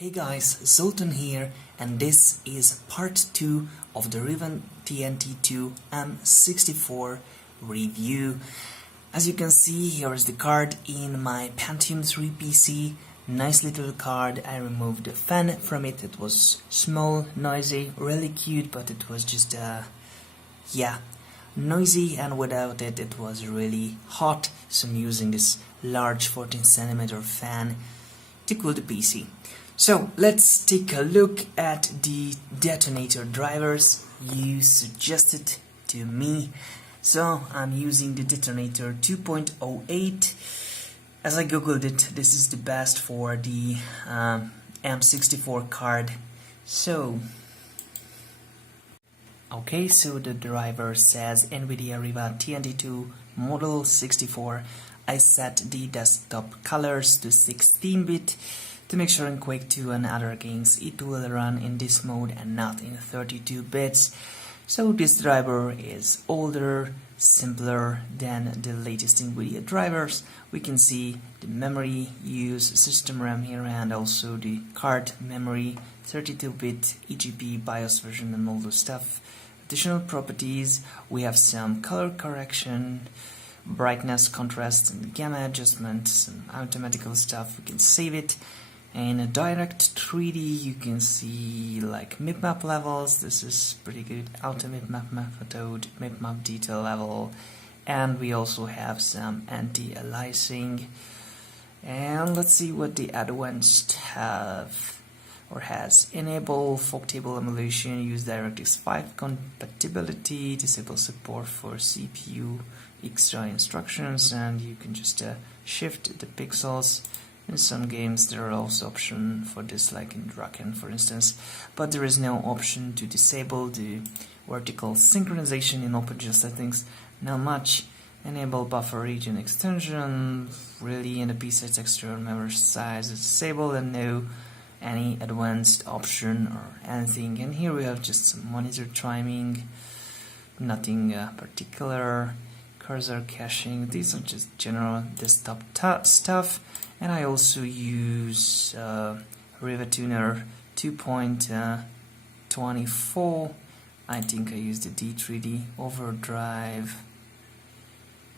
Hey guys, Sultan here, and this is part 2 of the RIVA TNT2 M64 review. As you can see, here is the card in my Pentium 3 PC. Nice little card. I removed the fan from it. It was small, noisy, really cute, but it was just noisy, and without it, it was really hot. So I'm using this large 14cm fan to cool the PC. So let's take a look at the Detonator drivers you suggested to me. So I'm using the Detonator 2.08. As I googled it, this is the best for the M64 card. So the driver says NVIDIA RIVA TNT2 Model 64. I set the desktop colors to 16-bit to make sure in Quake II and other games it will run in this mode and not in 32 bits. So this driver is older, simpler than the latest NVIDIA drivers. We can see the memory use, system RAM here, and also the card memory, 32-bit EGP, BIOS version, and all the stuff. Additional properties, we have some color correction, brightness, contrast, and gamma adjustment, some automatical stuff. We can save it. In a direct 3D, you can see like mipmap levels. This is pretty good. Auto mipmap, method, mipmap detail level, and we also have some anti-aliasing. And let's see what the advanced have or has. Enable folk table emulation, use DirectX 5 compatibility, disable support for CPU extra instructions, and you can just shift the pixels. In some games there are also options for this, like in Drakan for instance, but there is no option to disable the vertical synchronization in OpenGL settings. Not much. Enable buffer region extension, really, in the PC texture memory size is disabled, and no any advanced option or anything. And here we have just some monitor timing, nothing particular. Cursor caching, these are just general desktop stuff. And I also use RIVA Tuner 2.24. I think I use the D3D overdrive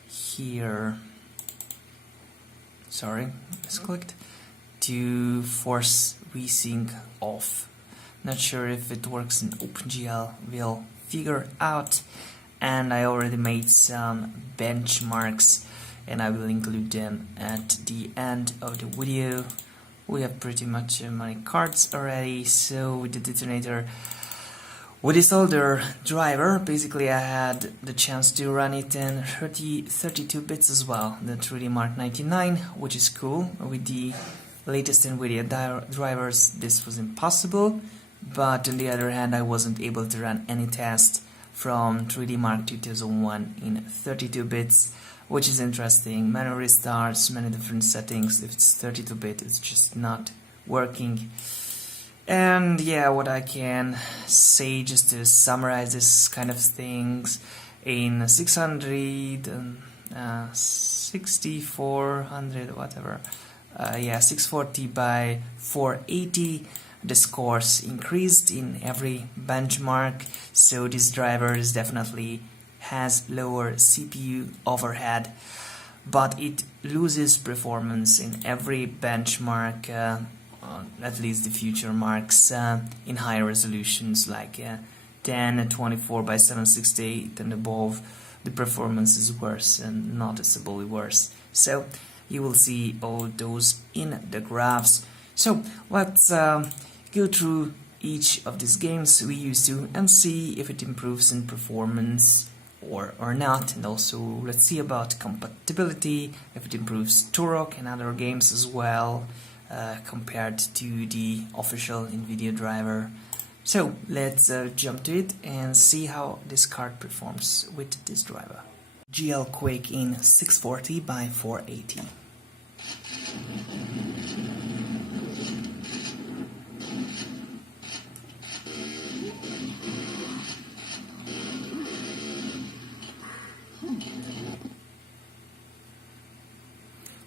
here. Sorry, misclicked. To force VSync off. Not sure if it works in OpenGL. We'll figure out. And I already made some benchmarks, and I will include them at the end of the video. We have pretty much many cards already. So with the Detonator, with this older driver, basically I had the chance to run it in 32 bits as well, the 3D Mark 99, which is cool. With the latest NVIDIA drivers this was impossible, but on the other hand I wasn't able to run any test from 3D Mark 2001 in 32 bits, which is interesting. Many restarts, many different settings. If it's 32-bit, it's just not working. And yeah, what I can say just to summarize this kind of things, in 6400 whatever, 640 by 480, the scores increased in every benchmark, so this driver is definitely has lower CPU overhead, but it loses performance in every benchmark, at least the future marks, in higher resolutions like 1024 by 768 and above. The performance is worse, and noticeably worse. So you will see all those in the graphs. So let's go through each of these games we used to and see if it improves in performance or not. And also let's see about compatibility, if it improves Turok and other games as well, compared to the official NVIDIA driver. So let's jump to it and see how this card performs with this driver. GLQuake in 640 by 480.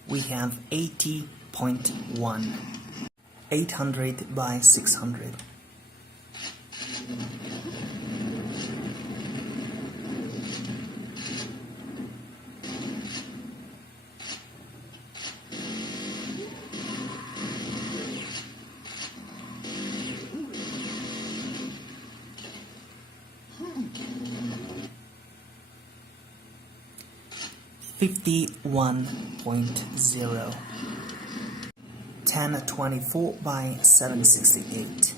We have 80.1. 800 by 600. .51.0 1024 by 768.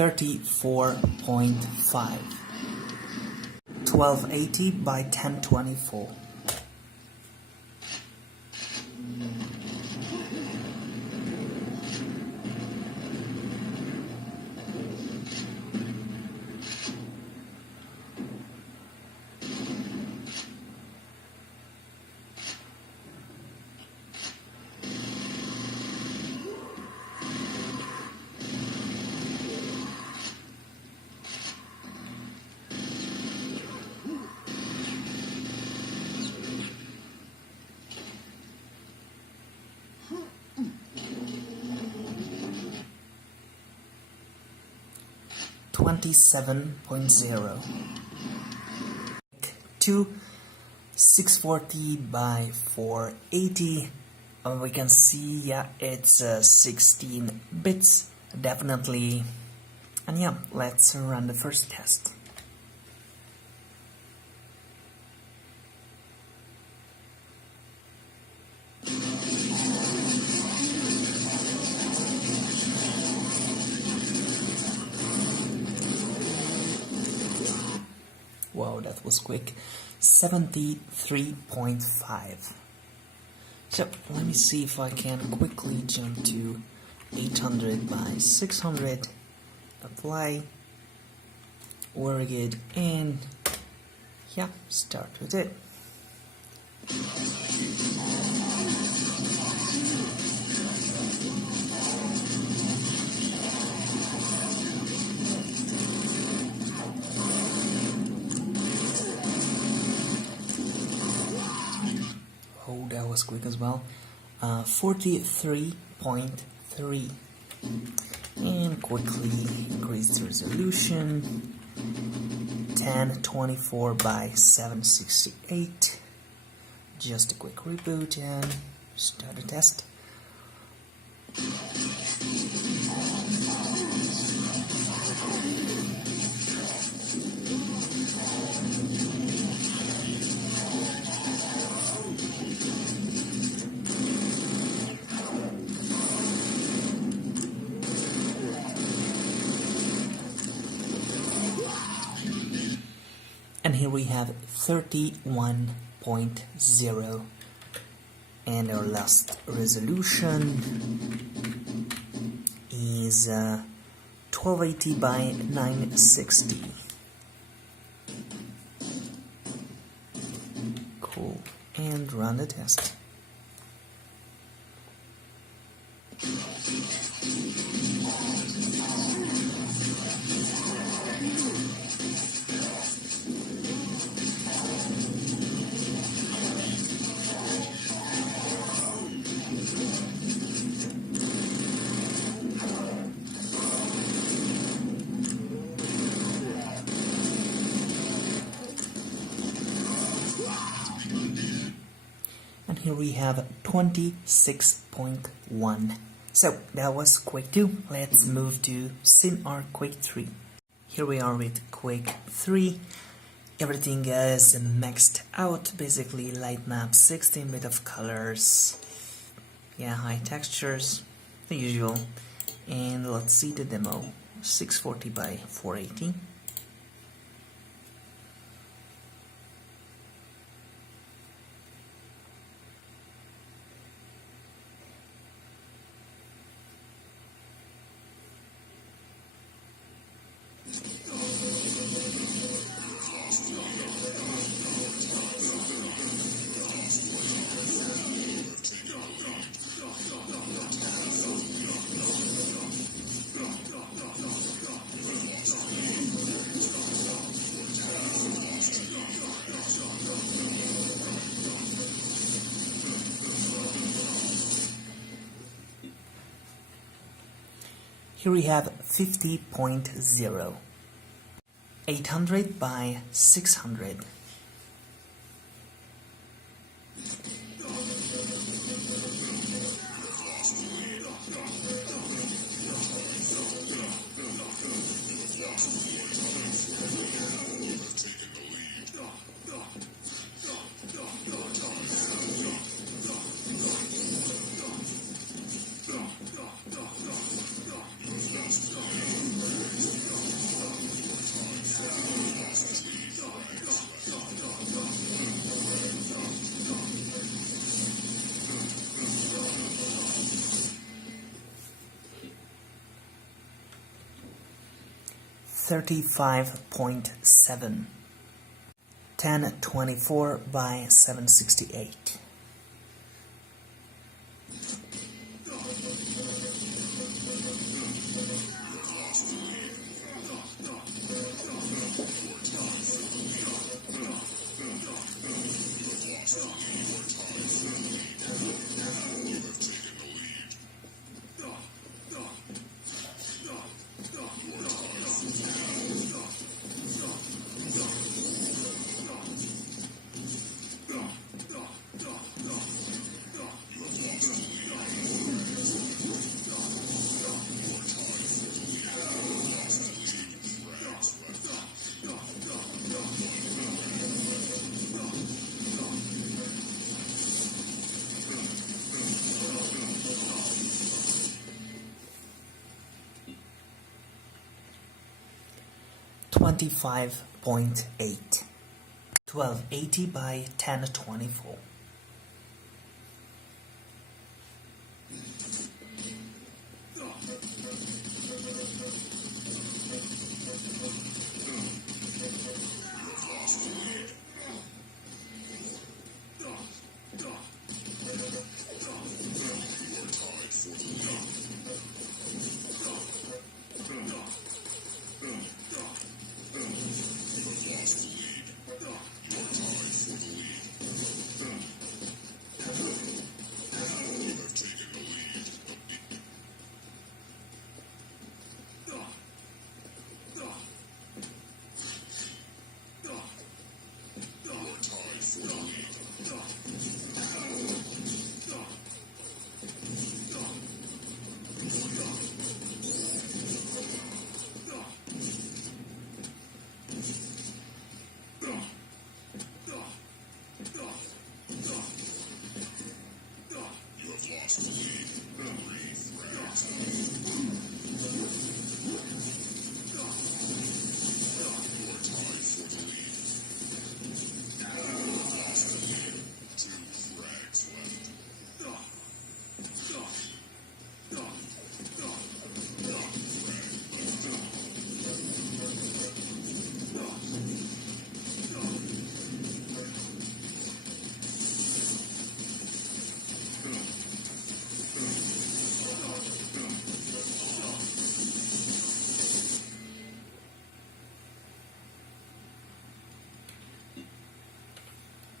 .5 1280 by 1024. .27.0 2 640 by 480. We can see, yeah, it's 16 bits definitely. And yeah, let's run the first test. Wow, that was quick. 73.5. So let me see if I can quickly jump to 800 by 600. Apply. Very good. And yeah, start with it. Oh, that was quick as well. 43.3. And quickly increase the resolution. 1024 by 768. Just a quick reboot and start a test. And here we have 31.0, and our last resolution is 1280 by 960. Cool. And run the test. And here we have 26.1. So that was Quake 2. Let's move to Quake 3. Here we are with Quake 3. Everything is maxed out, basically light map, 16-bit of colors. Yeah, high textures, the usual. And let's see the demo. 640 by 480. Here we have 50.0, 800 by 600. $35.7, 1024 by 768. $25.8, 1280 by 1024.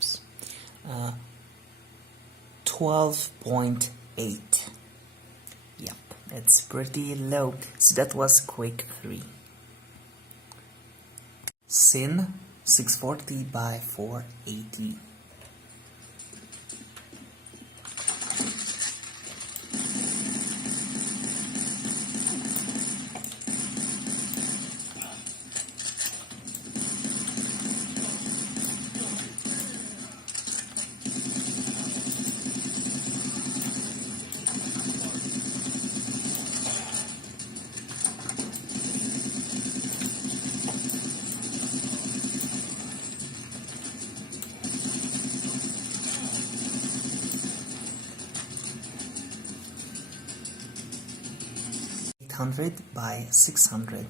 Oops. 12.8. Yep, it's pretty low. So that was Quake 3. Sin 640 by 480. By 600.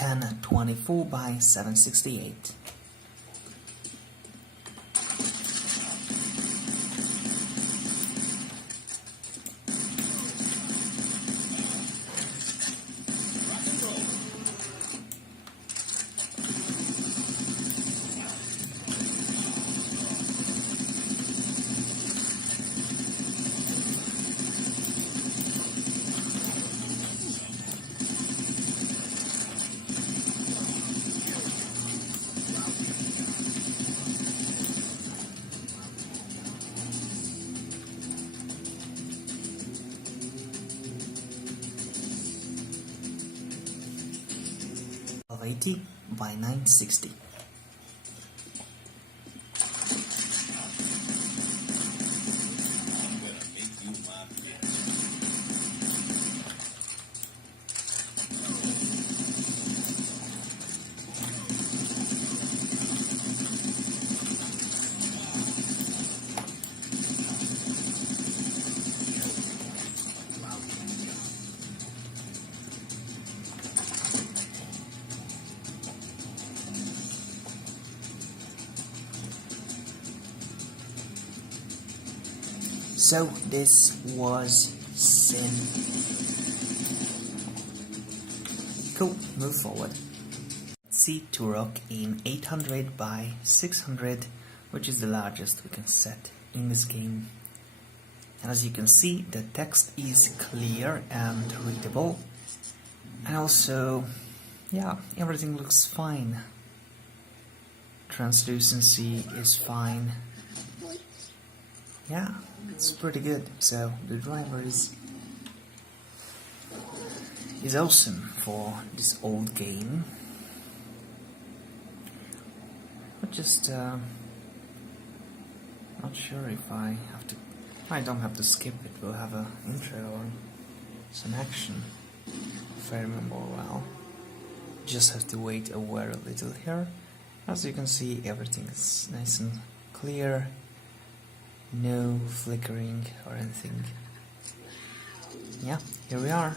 1024 by 768. Of 80 by 960. So this was Sin. Cool, move forward. See Turok in 800 by 600, which is the largest we can set in this game. And as you can see, the text is clear and readable. And also, yeah, everything looks fine. Translucency is fine. Yeah, it's pretty good. So the driver is awesome for this old game. But just not sure if I have to. I don't have to skip it. We'll have an intro or some action, if I remember well. Just have to wait a little here. As you can see, everything is nice and clear. No flickering or anything. Yeah, here we are.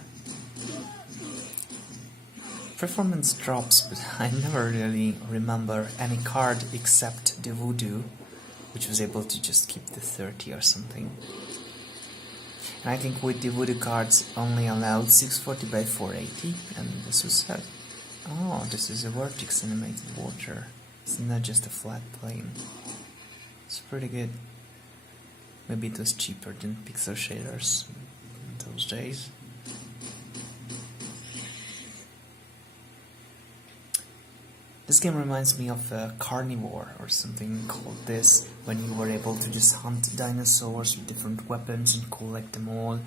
Performance drops, but I never really remember any card except the Voodoo, which was able to just keep the 30 or something. And I think with the Voodoo cards only allowed 640 by 480, and this was set. Oh, this is a vertex animated water. It's not just a flat plane. It's pretty good. Maybe it was cheaper than pixel shaders in those days. This game reminds me of Carnivore or something called this, when you were able to just hunt dinosaurs with different weapons and collect them all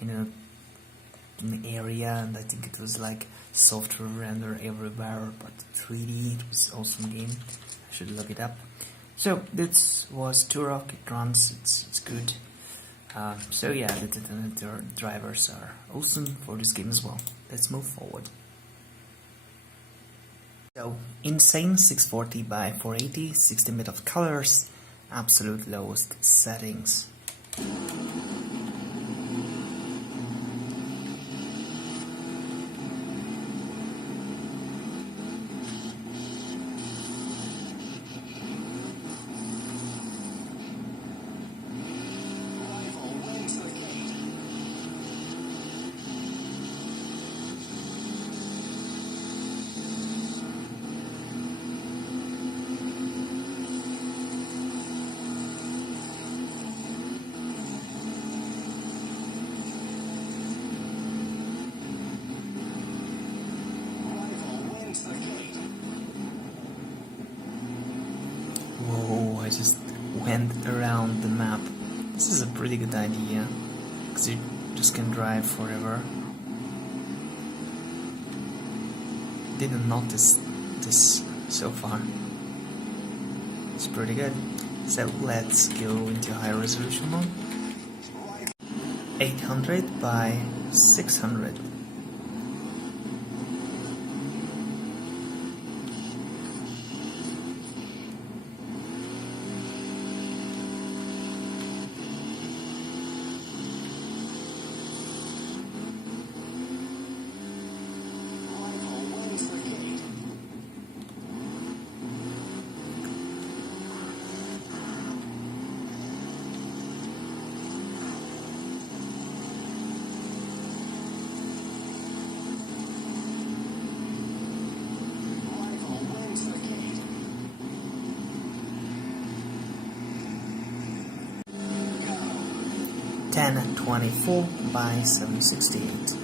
in an area, and I think it was like software render everywhere but 3D. It was an awesome game. I should look it up. So this was Turok. It runs, it's good. So yeah, the Detonator drivers are awesome for this game as well. Let's move forward. So insane 640 by 480, 16-bit of colors, absolute lowest settings. Whoa, I just went around the map. This is a pretty good idea, because you just can drive forever. Didn't notice this so far. It's pretty good. So let's go into high resolution mode. 800 by 600. 1024 by 768.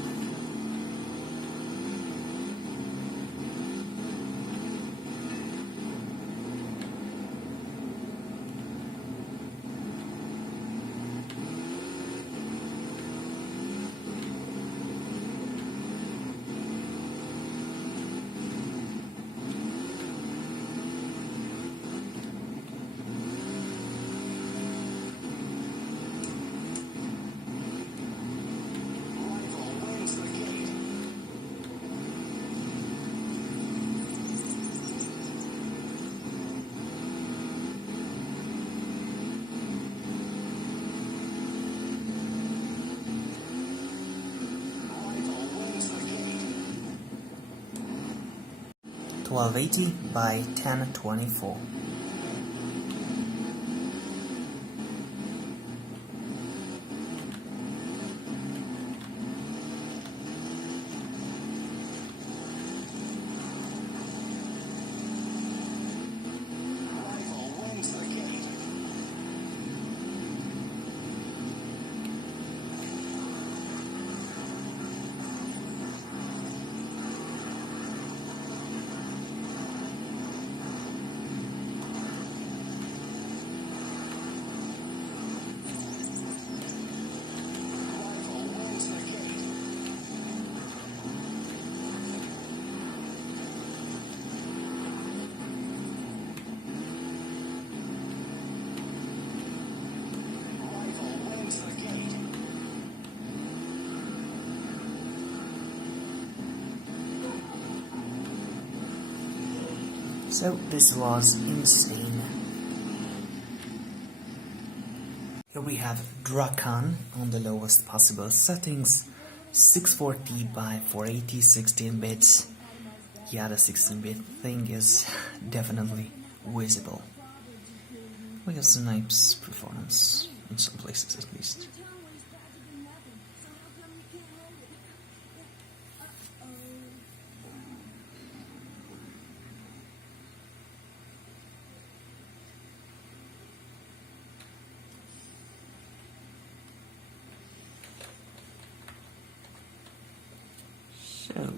$12.80 by $10.24. So this was insane. Here we have Drakan on the lowest possible settings, 640 by 480 16 bits. Yeah, the 16-bit thing is definitely visible. We got some nice performance in some places at least. So,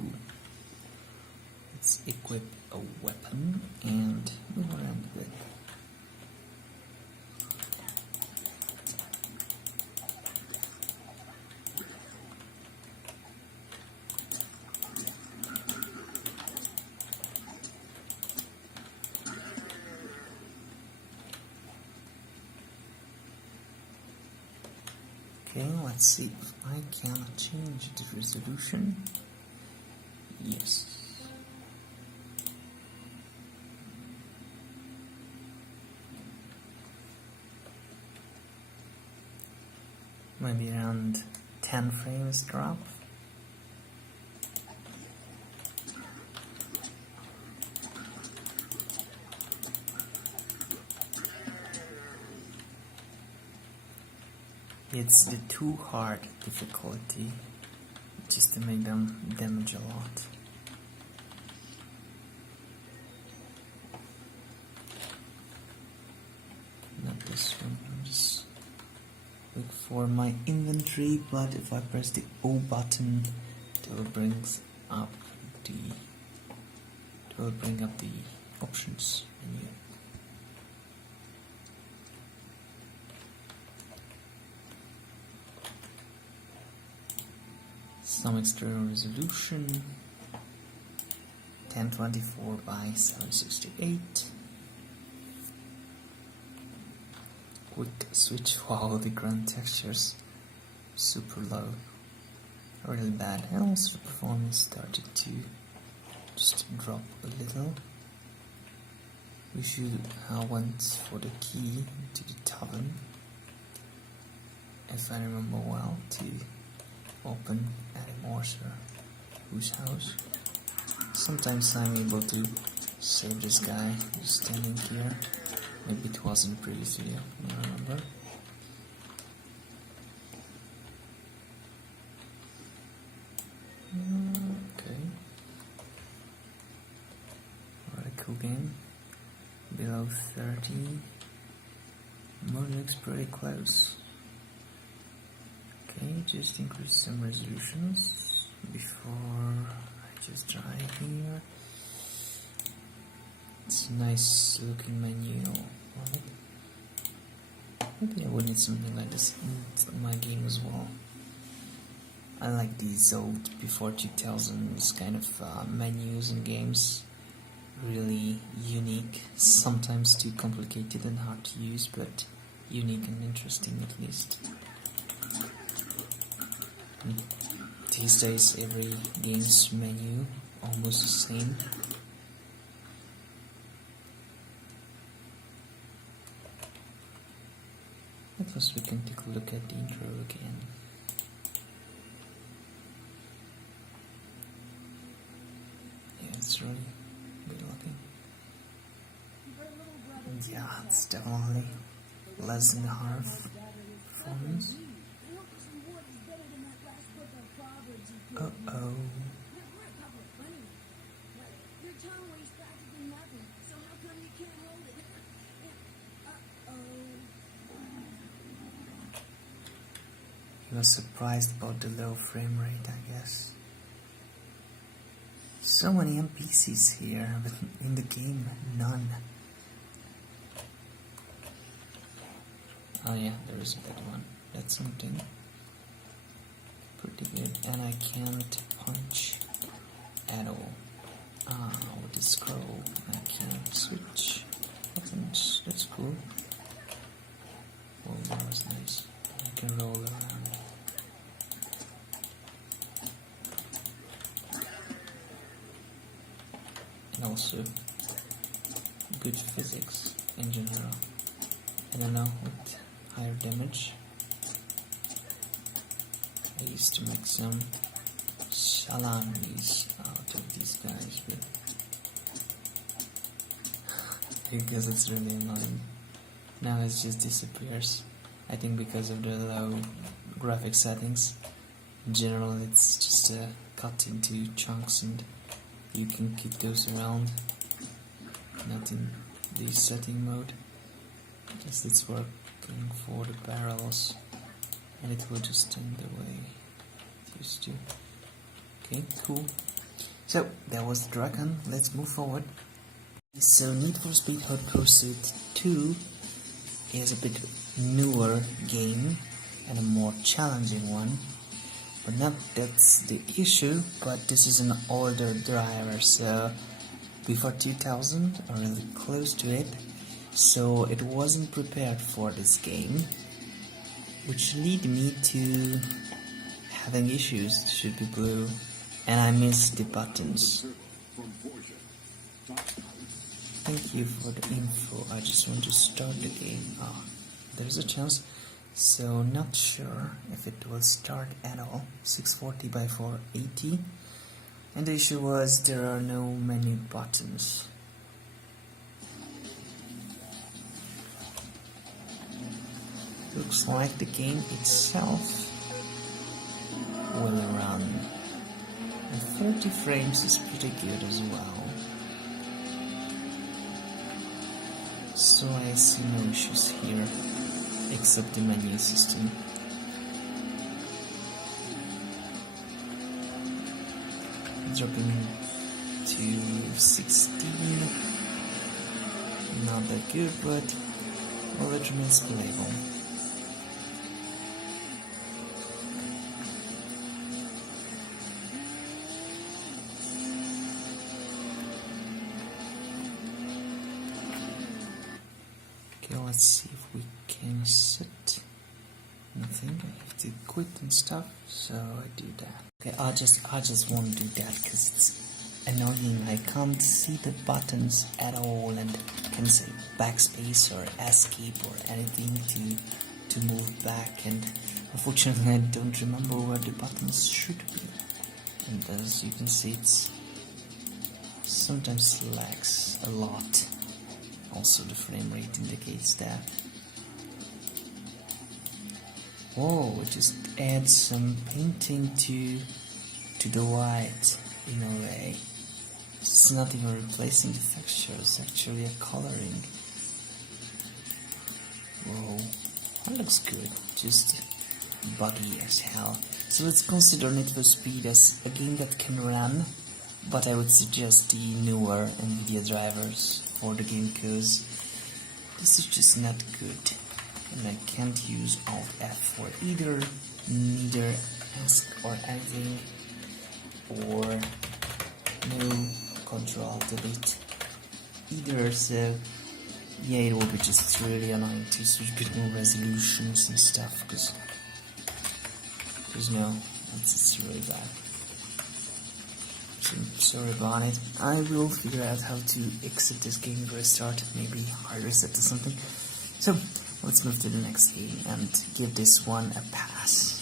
let's equip a weapon and move around a bit. Okay, let's see if I can change the resolution. Yes. Maybe around 10 frames drop. It's the too hard difficulty, just to make them damage a lot. Not this one. I'm just look for my inventory, but if I press the O button, it will bring up the options menu. Some external resolution, 1024 by 768. Quick switch. Wow, the ground textures super low, really bad, and also the performance started to just drop a little. We should have went for the key to the tavern, if I remember well, to open Adam Morser, whose house. Sometimes I'm able to save this guy who's standing here. Maybe it was in the previous video, I don't remember. Okay. What a cool game. Below 30. Moon looks pretty close. just increase some resolutions before I just try here. It's a nice looking menu, right? Maybe I would need something like this in my game as well. I like these old before 2000s kind of menus in games. Really unique, sometimes too complicated and hard to use, but unique and interesting at least. These days every game's menu almost the same. But first we can take a look at the intro again. Yeah, it's really good looking. And yeah, it's definitely less than half performance. Uh-oh. He was surprised about the low frame rate, I guess. So many NPCs here, but in the game, none. Oh yeah, there is that one. That's something. Pretty good. And I can't punch at all. With the scroll, I can't switch buttons. That's cool. Oh, that was nice. I can roll around. And also, good physics in general. I don't know, with higher damage. I used to make some salamis out of these guys, but I guess it's really annoying. Now it just disappears. I think because of the low graphic settings. In general, it's just cut into chunks and you can keep those around. Not in the setting mode. I guess it's working for the barrels. And it will just stand the way it used to. Okay, cool. So, that was the Drakan. Let's move forward. So, Need for Speed Hot Pursuit 2 is a bit newer game and a more challenging one. But not that's the issue, but this is an older driver, so before 2000 or really close to it. So, it wasn't prepared for this game, which lead me to having issues. It should be blue, and I missed the buttons. Thank you for the info. I just want to start the game. There's a chance, so not sure if it will start at all. 640 by 480, and the issue was there are no menu buttons. Looks like the game itself will run. And 30 frames is pretty good as well. So I see no issues here, except the menu system. Dropping to 16. Not that good, but well, it remains playable. Okay, let's see if we can sit. Nothing. I have to quit and stuff, so I do that. Okay, I just won't do that because it's annoying. I can't see the buttons at all, and can say backspace or escape or anything to move back. And unfortunately, I don't remember where the buttons should be. And as you can see, it's sometimes lags a lot. Also, the frame rate indicates that. Whoa, it just adds some painting to the white in a way. It's not even replacing the texture, it's actually a coloring. Whoa, that looks good. Just buggy as hell. So let's consider Need for Speed as a game that can run, but I would suggest the newer NVIDIA drivers for the game because this is just not good. And I can't use Alt F for either, neither ask or anything, or no Control Delete either, so yeah, it will be just really annoying to switch between resolutions and stuff because there's no, it's really bad. So sorry about it. I will figure out how to exit this game, restart, maybe hard reset or something. So let's move to the next game and give this one a pass.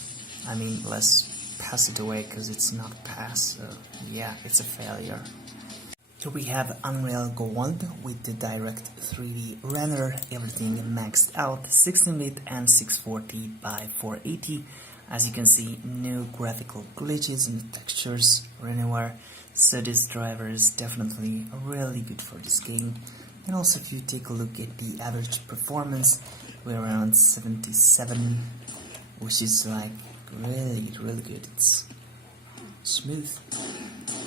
I mean, let's pass it away because it's not a pass, so yeah, it's a failure. Here we have Unreal Gold with the Direct 3D render, everything maxed out, 16-bit and 640 by 480. As you can see, no graphical glitches in the textures or anywhere, so this driver is definitely really good for this game. And also if you take a look at the average performance, we're around 77, which is like really good. It's smooth.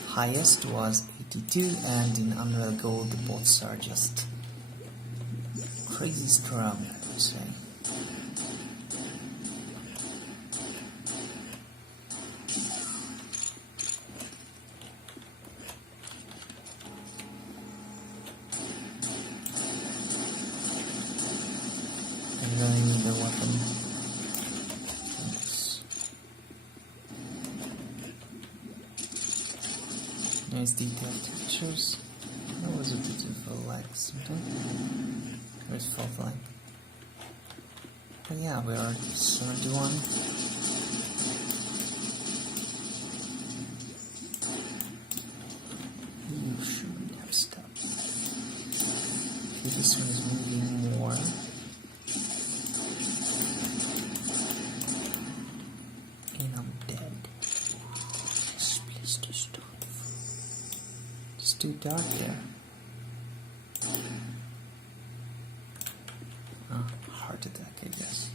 Highest was 82, and in Unreal Gold the bots are just crazy strong, I would say. I really need a weapon. Nice detailed textures. That was a beautiful like something. Where's fault line? But yeah, we are 71. You shouldn't have stopped. Okay, this one is moving more. And I'm dead. This place to stop. It's too dark there. Heart attack, I guess.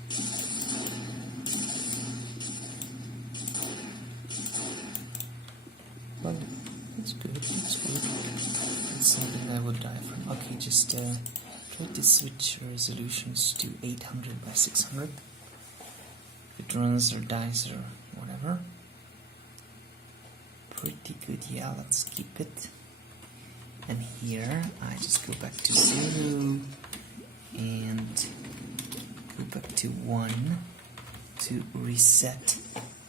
Well, it's good, it's good. It's something I would die from. Okay, just try to switch resolutions to 800 by 600. If it runs or dies or whatever. Pretty good, yeah, let's keep it. And here I just go back to 0 and go back to 1 to reset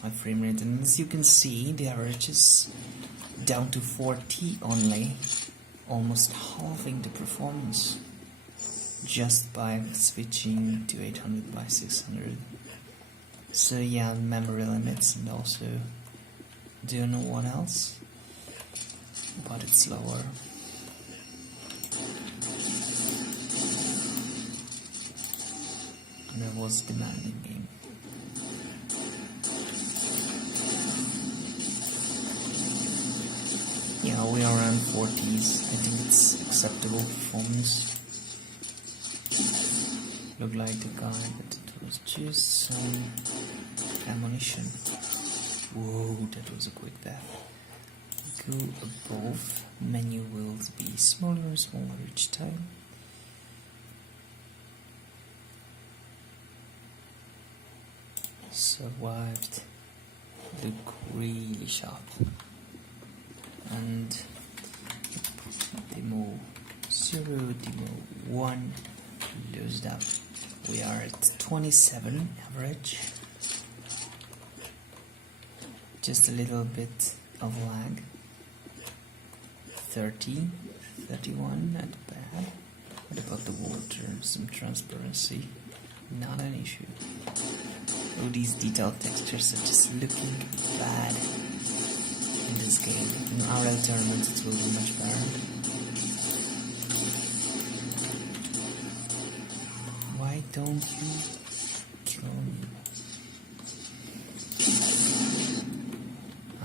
my frame rate. And as you can see, the average is down to 40 only, almost halving the performance just by switching to 800 by 600. So yeah, memory limits, and also don't know what else, but it's slower. And it was a demanding game. Yeah, we are around 40s. I think it's acceptable performance. Looked like the guy, but it was just some ammunition. Whoa, that was a quick death. Go above, menu will be smaller and smaller each time. Survived. Look really sharp. And demo 0, demo 1 closed up. We are at 27 average. Just a little bit of lag. 30, 31, not bad. What about the water? Some transparency. Not an issue. Oh, these detailed textures are just looking bad in this game. In RL tournament it will be much better. Why don't you kill me?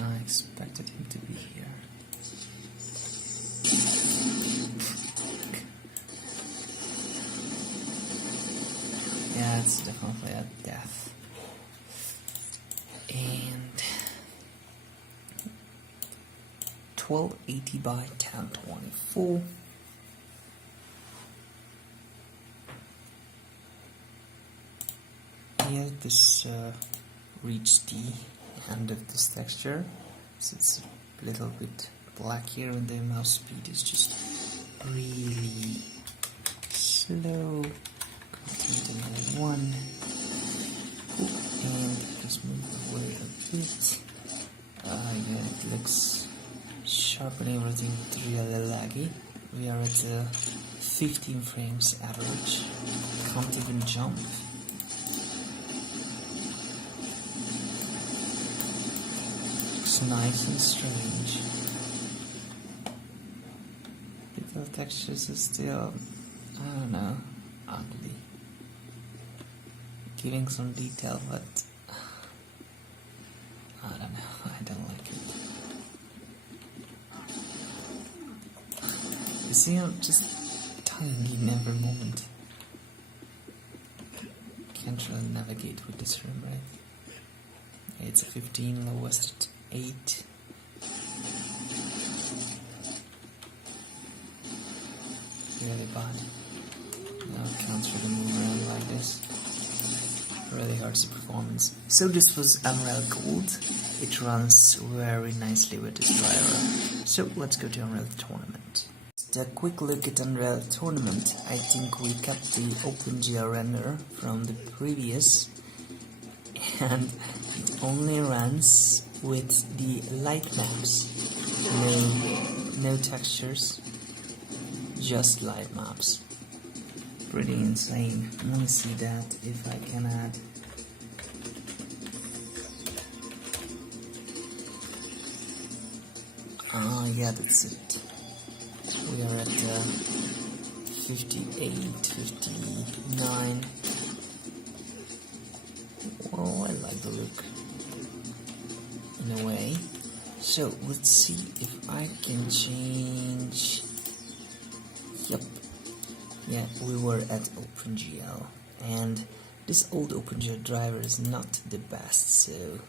I expected him to be here. Yeah, it's definitely a death. and 1280 by 1024. Here this reached the end of this texture, so it's a little bit black here, and the mouse speed is just really slow. Continue one, and just move away a bit. Yeah, it looks sharp and everything, it's really laggy. We are at 15 frames average. Can't even jump. Looks nice and strange. Little textures are still, I don't know, ugly. Giving some detail, but I don't know, I don't like it. You see, I'm just tiny in every moment. Can't really navigate with this room, right? It's a 15, lowest at 8. Really bad. Now I can't really move around like this. Really hurts the performance. So this was Unreal Gold. It runs very nicely with this driver. So let's go to Unreal Tournament. A quick look at Unreal Tournament. I think we kept the OpenGL render from the previous, and it only runs with the light maps. No textures, just light maps. Pretty insane. Let me see that if I can add. Yeah, that's it. We are at 58, 59. Well, I like the look in a way. So let's see if I can change. Yep. Yeah, we were at OpenGL, and this old OpenGL driver is not the best, so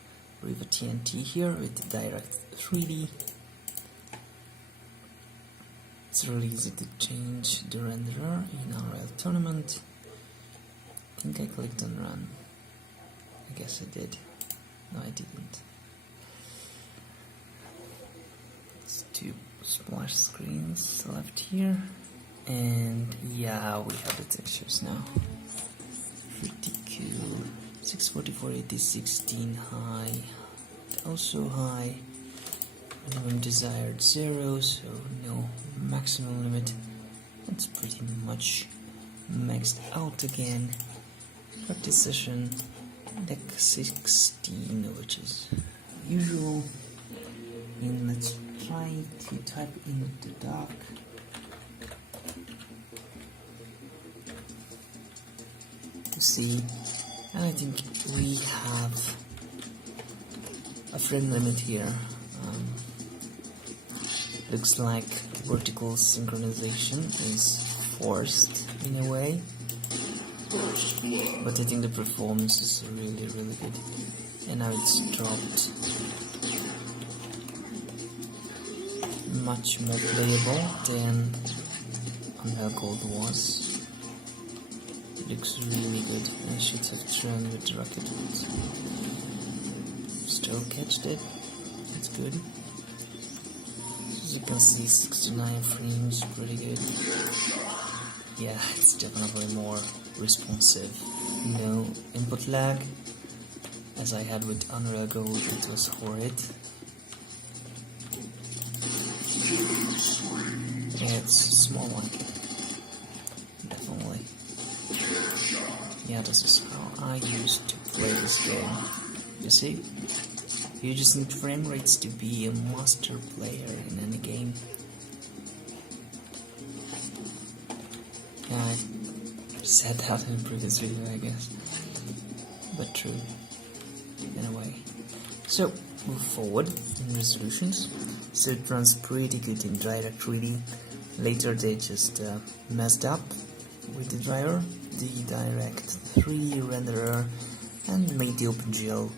RIVA TNT here with Direct 3D. It's really easy to change the renderer in Unreal Tournament. I think I clicked on run. I guess I did. No, I didn't. It's 2 splash screens left here. And yeah, we have the textures now. 50Q, 644, 80, 16 high, also high. Minimum desired 0, so no maximum limit. It's pretty much maxed out again. Practice session, deck 16, which is usual. And let's try to type in the dock. To see, and I think we have a frame limit here. Looks like vertical synchronization is forced in a way, but I think the performance is really good, and now it's dropped. Much more playable than Unreal Gold was. It looks really good. I should have tried with the rocket. Still catched it. That's good. As you can see, 69 frames, pretty good. Yeah, it's definitely more responsive. No input lag, as I had with Unreal Gold. It was horrid. Yeah, it's a small one. Definitely. Yeah, this is how I used to play this game. You see? You just need frame rates to be a master player in any game. Yeah, I said that in a previous video, I guess. But true, in a way. So, move forward in resolutions. So it runs pretty good in Direct 3D. Later they just messed up with the driver, the Direct 3D renderer, and made the OpenGL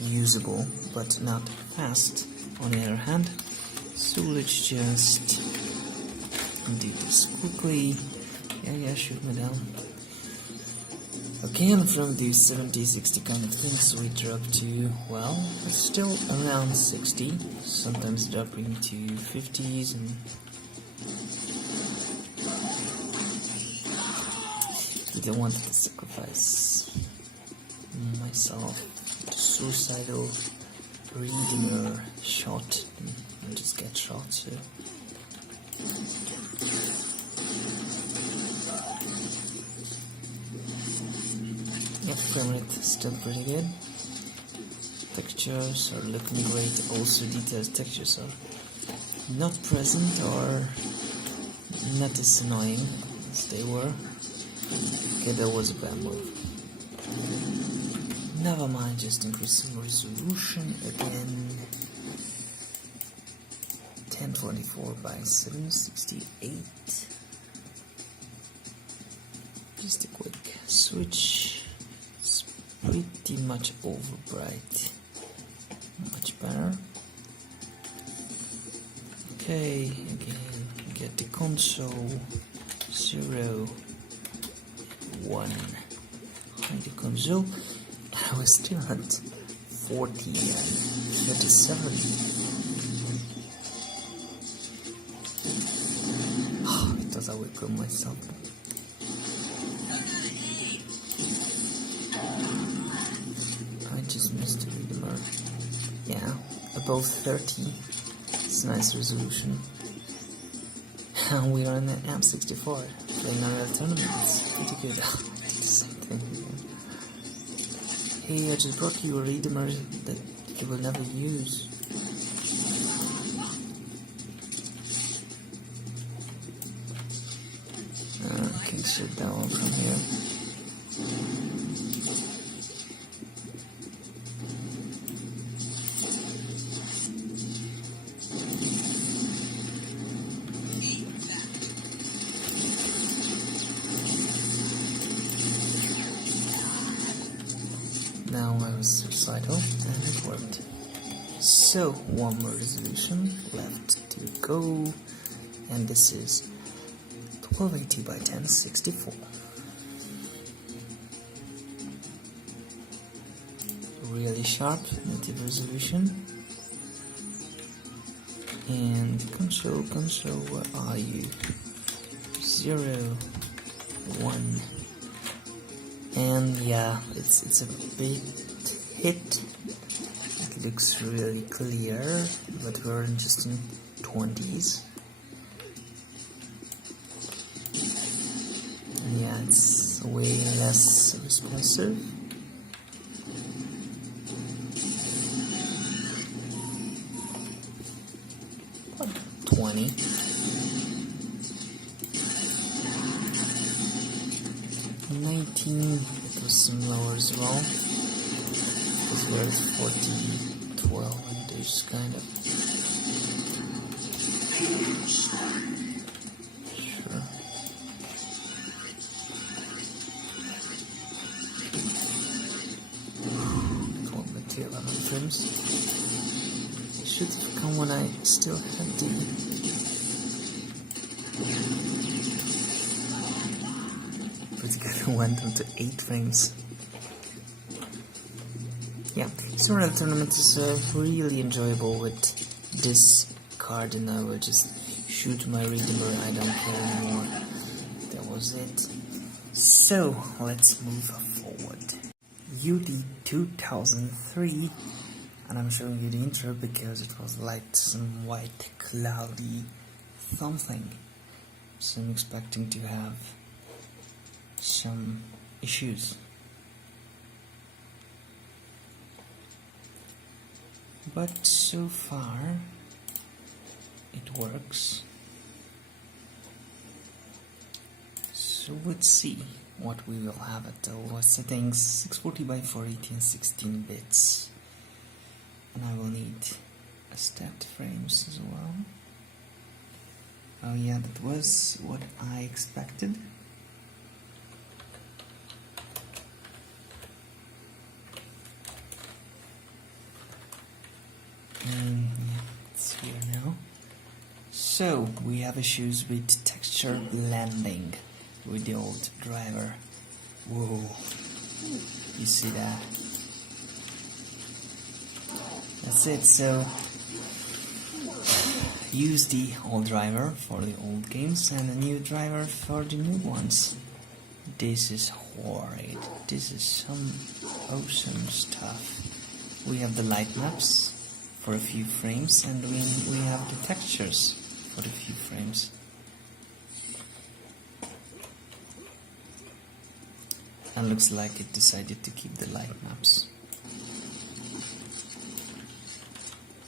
usable but not fast on the other hand. So let's just do this quickly. Yeah, shoot me down. Okay, and from the 70-60 kind of things we drop to, well, it's still around 60, sometimes dropping to 50s and didn't want to sacrifice myself to suicidal reading shot and just get shot, so yeah, frame rate is still pretty good. Textures are looking great. Also, detailed textures are not present or not as annoying as they were. Okay, that was a bad move. Never mind, just increasing resolution again. 1024 by 768. Just a quick switch. It's pretty much over bright. Much better. Okay, again, get the console 0, 1. Hide the console. I was still at 40 and 37. Oh, I thought I would kill myself. I just missed the reader. Yeah, above 30. It's a nice resolution. And we are in the M64 playing our tournament. It's pretty good. I did the same thing again. Hey, I just brought you a reader that you will never use. Okay, shut that one from here. Now I was suicidal and it worked. So, one more resolution left to go, and this is 1280 by 1064. Really sharp native resolution. And console, where are you? 0, 1. And yeah, it's a big hit. It looks really clear, but we're just in 20s. Yeah, it's way less responsive. What? 20. 19, it was some lower as well, because we're at 40, 12, and there's kind of, sure, what material on frames, should have come when I still had the went on to 8 frames. Yeah, so the tournament is really enjoyable with this card, and I will just shoot my redeemer. I don't care anymore. That was it. So let's move forward. UD 2003, and I'm showing you the intro because it was like some white cloudy something. So I'm expecting to have some issues, but so far it works. So let's see what we will have at the settings. 640 by 480 and 16 bits, and I will need a stacked frames as well. Oh yeah, that was what I expected. It's here now. So we have issues with texture blending with the old driver. Whoa, you see that? That's it. So use the old driver for the old games and a new driver for the new ones. This is horrid. This is some awesome stuff. We have the light maps for a few frames, and we have the textures for the few frames. And looks like it decided to keep the light maps.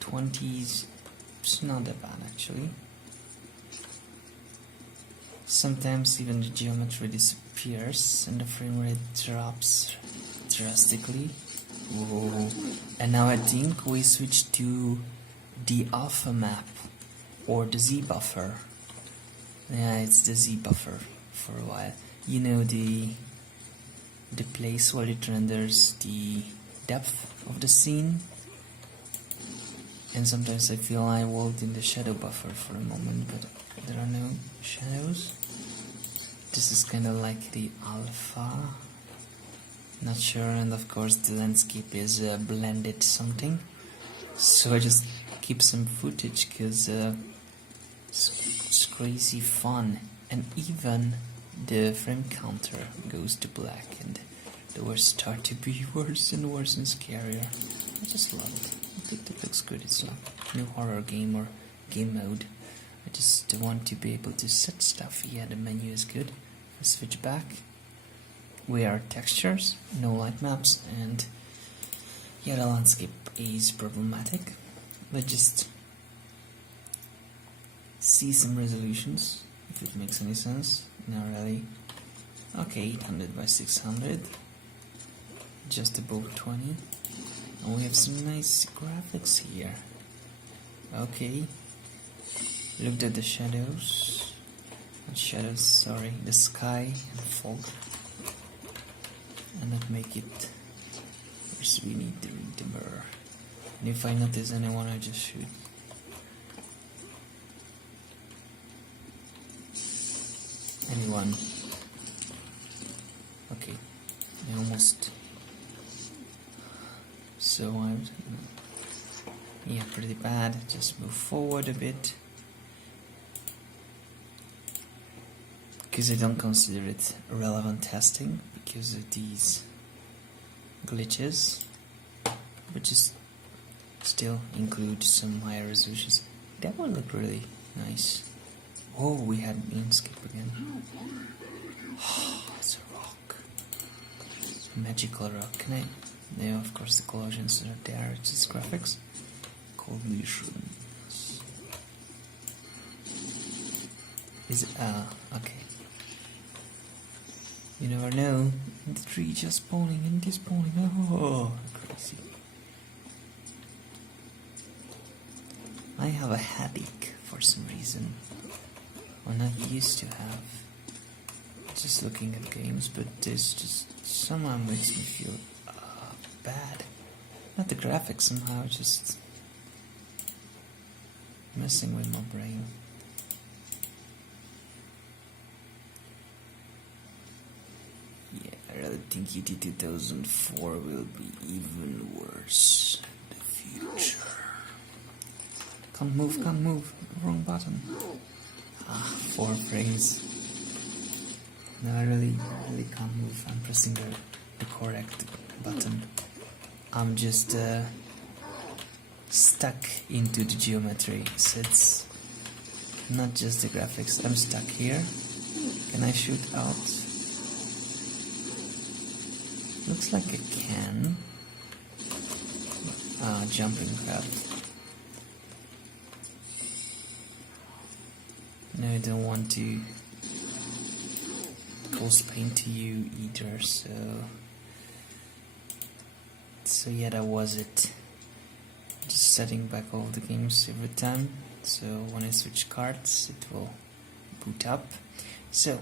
20s, it's not that bad actually. Sometimes even the geometry disappears and the frame rate drops drastically. Whoa. And now I think we switched to the alpha map or the Z buffer. Yeah, it's the Z buffer for a while. You know, the place where it renders the depth of the scene. And sometimes I feel I walked in the shadow buffer for a moment, but there are no shadows. This is kind of like the alpha. Not sure, and of course the landscape is blended something. So I just keep some footage because it's crazy fun. And even the frame counter goes to black, and the words start to be worse and worse and scarier. I just love it. I think it looks good. It's not a new horror game or game mode. I just want to be able to set stuff. Yeah, the menu is good. I switch back. We are textures, no light maps, and yeah, the landscape is problematic. Let's just see some resolutions, if it makes any sense. Not really. Okay, 800 by 600, just above 20. And we have some nice graphics here. Okay, looked at the shadows. Not shadows, sorry, the sky and fog. And not make it. First, we need to read the mirror. And if I notice anyone, I just shoot. Anyone? Okay, I almost survived. Yeah, pretty bad. Just move forward a bit. Because I don't consider it relevant testing because of these glitches, but just still include some higher resolutions. That one looked really nice. Oh, we had Inkscape again. Oh, it's a rock. It's a magical rock. Can I? Yeah, of course the collisions are there. It's just graphics. Collisions. Is it? Okay. You never know. The tree just spawning and despawning. Oh, crazy. I have a headache for some reason. Or not used to have. Just looking at games, but this just somehow makes me feel bad. Not the graphics, somehow just messing with my brain. I really think UT 2004 will be even worse in the future. Can't move. Wrong button. 4 frames. No, I really can't move. I'm pressing the correct button. I'm just stuck into the geometry. So it's not just the graphics. I'm stuck here. Can I shoot out? Looks like a can. Jumping crab. No, I don't want to cause pain to you either, so yeah, that was it. Just setting back all the games every time, so when I switch cards it will boot up. So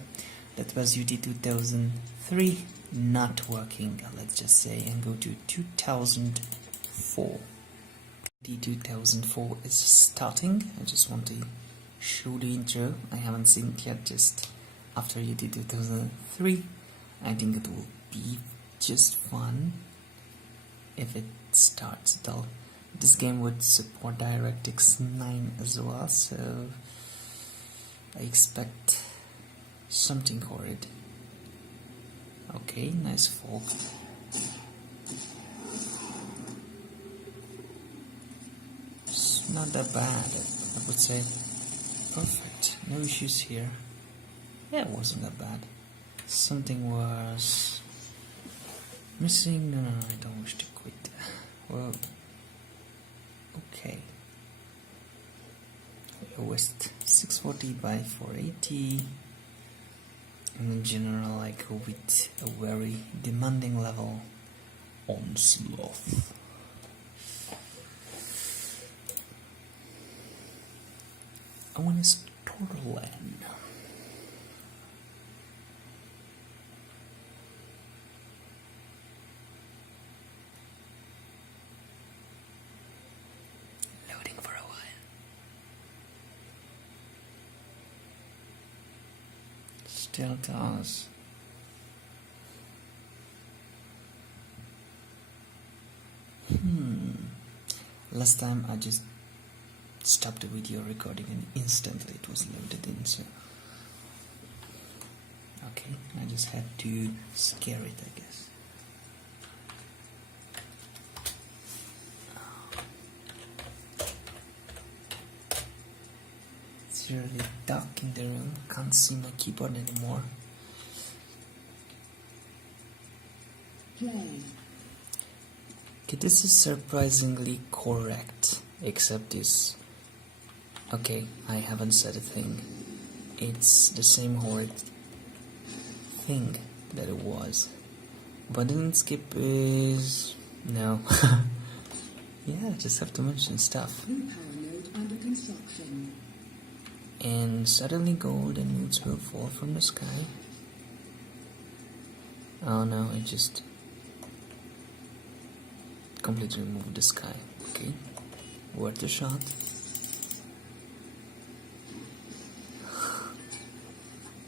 that was UT 2003 not working, let's just say, and go to 2004. D2004 is starting. I just want to show the intro. I haven't seen it yet, just after you did 2003. I think it will be just fun if it starts at all. This game would support DirectX 9 as well, so I expect something horrid. Okay, nice folk. It's not that bad, I would say. Perfect, no issues here. Yeah, it wasn't that bad. Something was missing. No, I don't wish to quit. Well, okay. Lowest 640 by 480. And in general, I go with a very demanding level on sloth. I want to total land. Loading for a while. Still does. Last time I just stopped the video recording and instantly it was loaded in, so okay, I just had to scare it, I guess. It's really dark in the room, can't see my keyboard anymore. Okay, this is surprisingly correct, except this. Okay, I haven't said a thing. It's the same horrid thing that it was. Button skip is... no. Yeah, I just have to mention stuff. And suddenly gold and moods will fall from the sky. Oh no, I just completely removed the sky. Okay, worth a shot.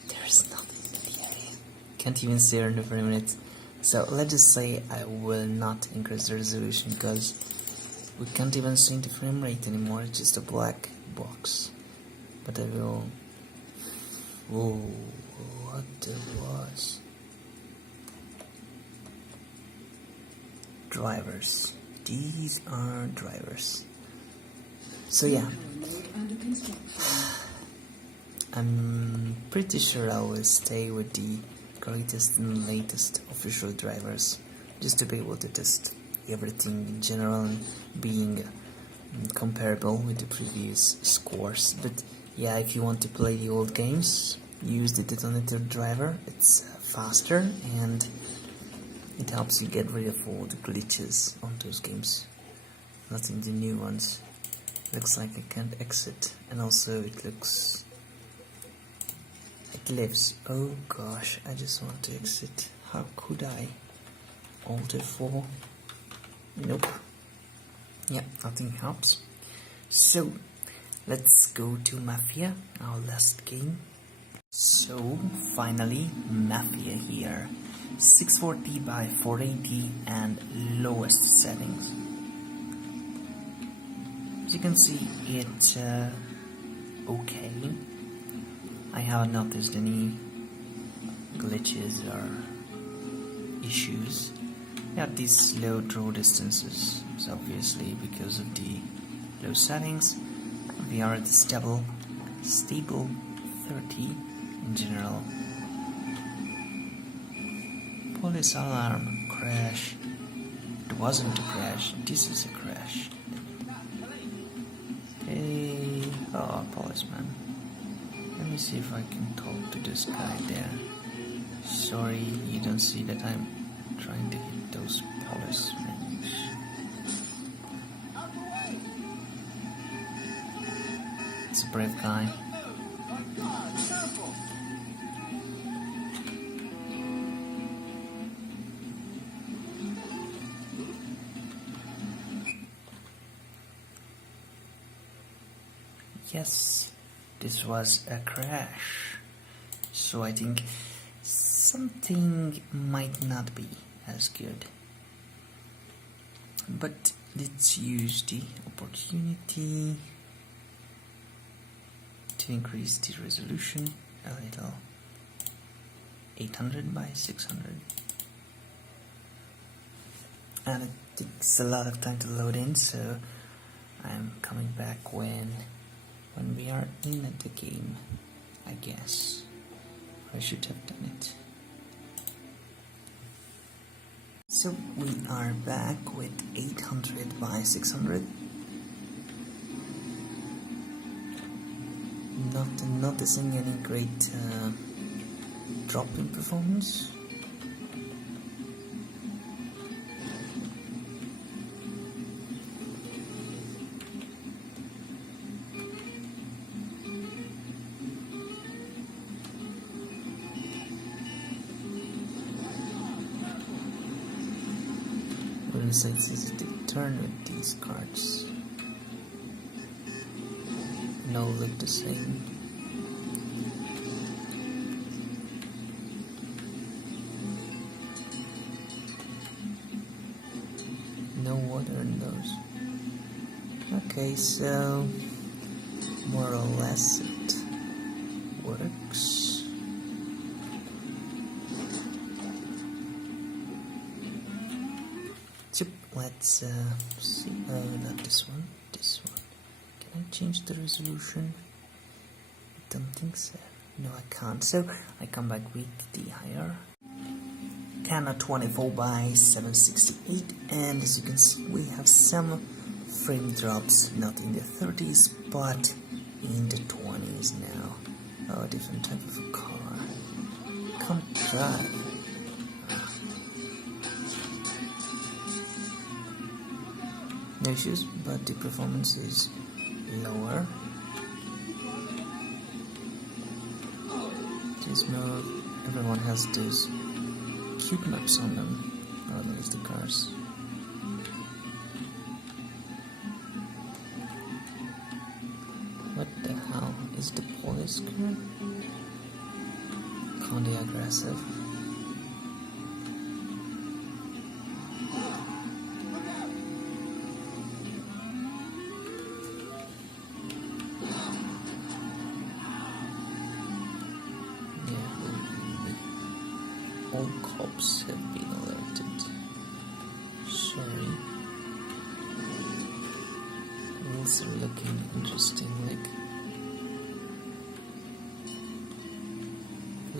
There's nothing in the area. Can't even see her in the frame rate. So let's just say I will not increase the resolution because we can't even see the frame rate anymore. It's just a black box. But I will... whoa, what there was? Drivers. These are drivers. So yeah, I'm pretty sure I will stay with the greatest and latest official drivers just to be able to test everything in general and being comparable with the previous scores. But yeah, if you want to play the old games, use the Detonator driver. It's faster and it helps you get rid of all the glitches on those games. Not in the new ones. Looks like I can't exit, and also it looks... it lives. Oh gosh, I just want to exit. How could I? Alt F4. Nope. Yeah, nothing helps. So, let's go to Mafia, our last game. So, finally, Mafia here. 640 by 480 and lowest settings. As you can see, it's okay. I haven't noticed any glitches or issues. Yeah, these slow draw distances is obviously because of the low settings. We are at stable 30 in general. Police alarm, crash. It wasn't a crash, this is a crash. Hey, oh, policeman. Let me see if I can talk to this guy there. Sorry, you don't see that I'm trying to hit those policemen. It's a brave guy. yes, this was a crash. So I think something might not be as good. But let's use the opportunity to increase the resolution a little. 800 by 600. And it takes a lot of time to load in, so I'm coming back when we are in the game, I guess. I should have done it. So we are back with 800 by 600. Not noticing any great drop in performance. So it's easy to turn with these cards. No look the same. No water in those. Okay, so more or less it works. Let's see. Not this one. This one. Can I change the resolution? I don't think so. No, I can't. So I come back with the higher 1024 by 768, and as you can see, we have some frame drops, not in the 30s, but in the 20s now. Oh, a different type of a car. Can't drive. No issues, but the performance is lower. This mode, everyone has those cube maps on them, or at least the cars. What the hell is the police car? Kinda aggressive. All cops have been alerted. Sorry. Wheels are looking interesting, like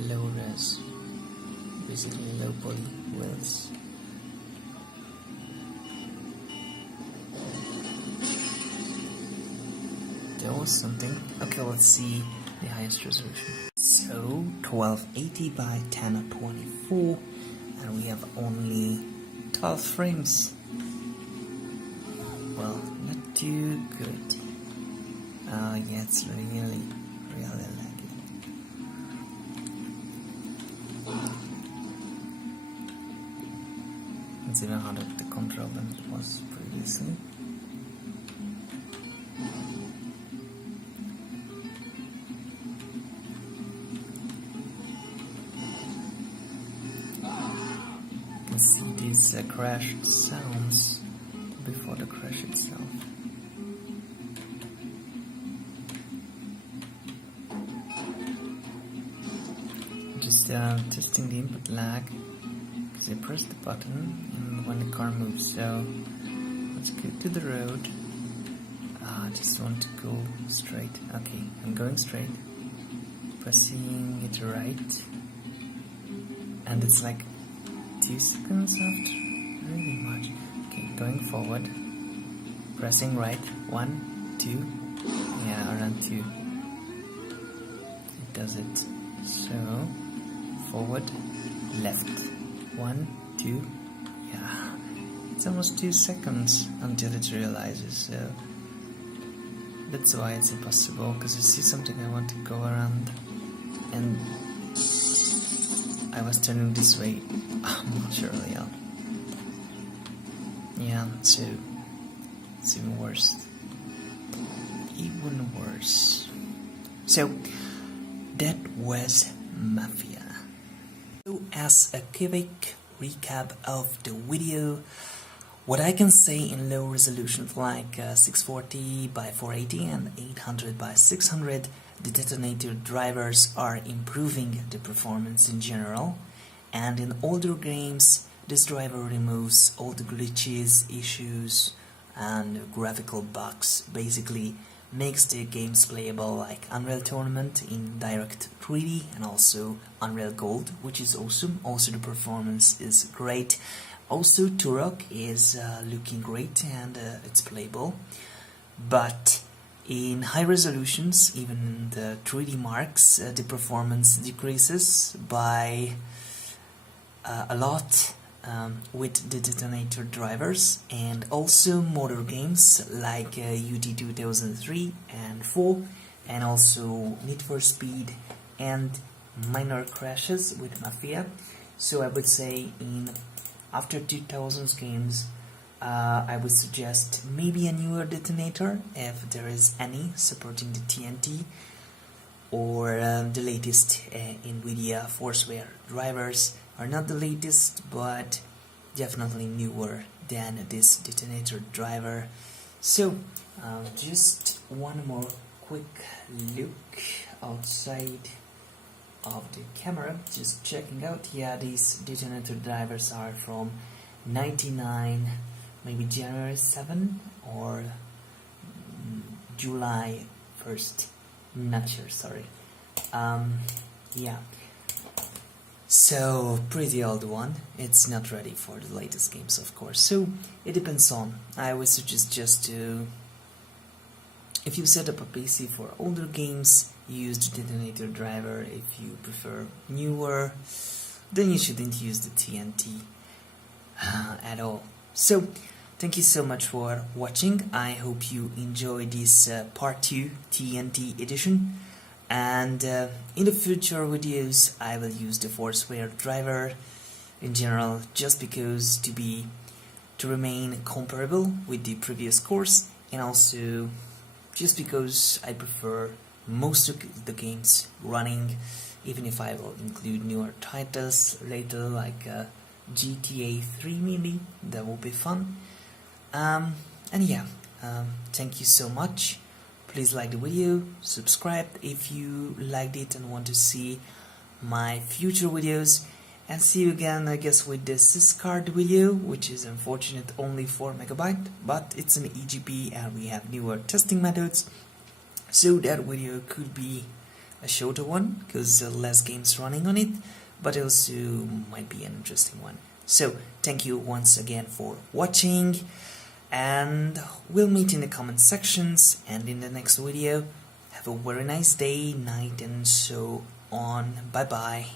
low res, basically low poly wheels. There was something. Okay, let's see the highest resolution. So 1280 by 1024, and we have only 12 frames. Well, not too good. Yeah, it's really laggy. It's even harder to control than it was previously. See these crash sounds before the crash itself. Just testing the input lag, because I press the button and when the car moves. So let's go to the road. I just want to go straight. Okay, I'm going straight, pressing it right, and it's like 2 seconds after, really much. Okay, going forward, pressing right, 1, 2, yeah, around 2. It does it. So, forward, left, 1, 2, yeah. It's almost 2 seconds until it realizes, so that's why it's impossible, because I see something I want to go around, and I was turning this way much earlier. Yeah, so it's even worse. Even worse. drivers. So that was Mafia. So as a quick recap of the video, what I can say in low resolutions like 640 by 480 and 800 by 600, the Detonator drivers are improving the performance in general, and in older games this driver removes all the glitches, issues and graphical bugs, basically makes the games playable like Unreal Tournament in direct 3D and also Unreal Gold, which is awesome. Also the performance is great. Also Turok is looking great and it's playable. But in high resolutions, even in the 3D marks, the performance decreases by a lot with the Detonator drivers, and also motor games like UT 2003 and 4, and also Need for Speed and minor crashes with Mafia. So I would say in after 2000s games, I would suggest maybe a newer Detonator if there is any supporting the TNT, or the latest NVIDIA Forceware drivers are not the latest, but definitely newer than this Detonator driver. So just one more quick look outside of the camera, just checking out. Yeah, these Detonator drivers are from 99, maybe January 7 or July 1st, not sure, sorry. Yeah, so pretty old one. It's not ready for the latest games, of course, so it depends on. I would suggest just to, if you set up a PC for older games, use the Detonator driver. If you prefer newer, then you shouldn't use the TNT at all. So thank you so much for watching. I hope you enjoyed this part 2 TNT edition, and in the future videos I will use the Forceware driver in general, just because to remain comparable with the previous course, and also just because I prefer most of the games running, even if I will include newer titles later like GTA 3 maybe, that will be fun. And yeah, thank you so much. Please like the video, subscribe if you liked it and want to see my future videos, and see you again, I guess, with this SIS card video, which is unfortunate only 4 MB, but it's an EGP and we have newer testing methods, so that video could be a shorter one because less games running on it, but also might be an interesting one. So thank you once again for watching, and we'll meet in the comment sections and in the next video. Have a very nice day, night and so on. Bye bye.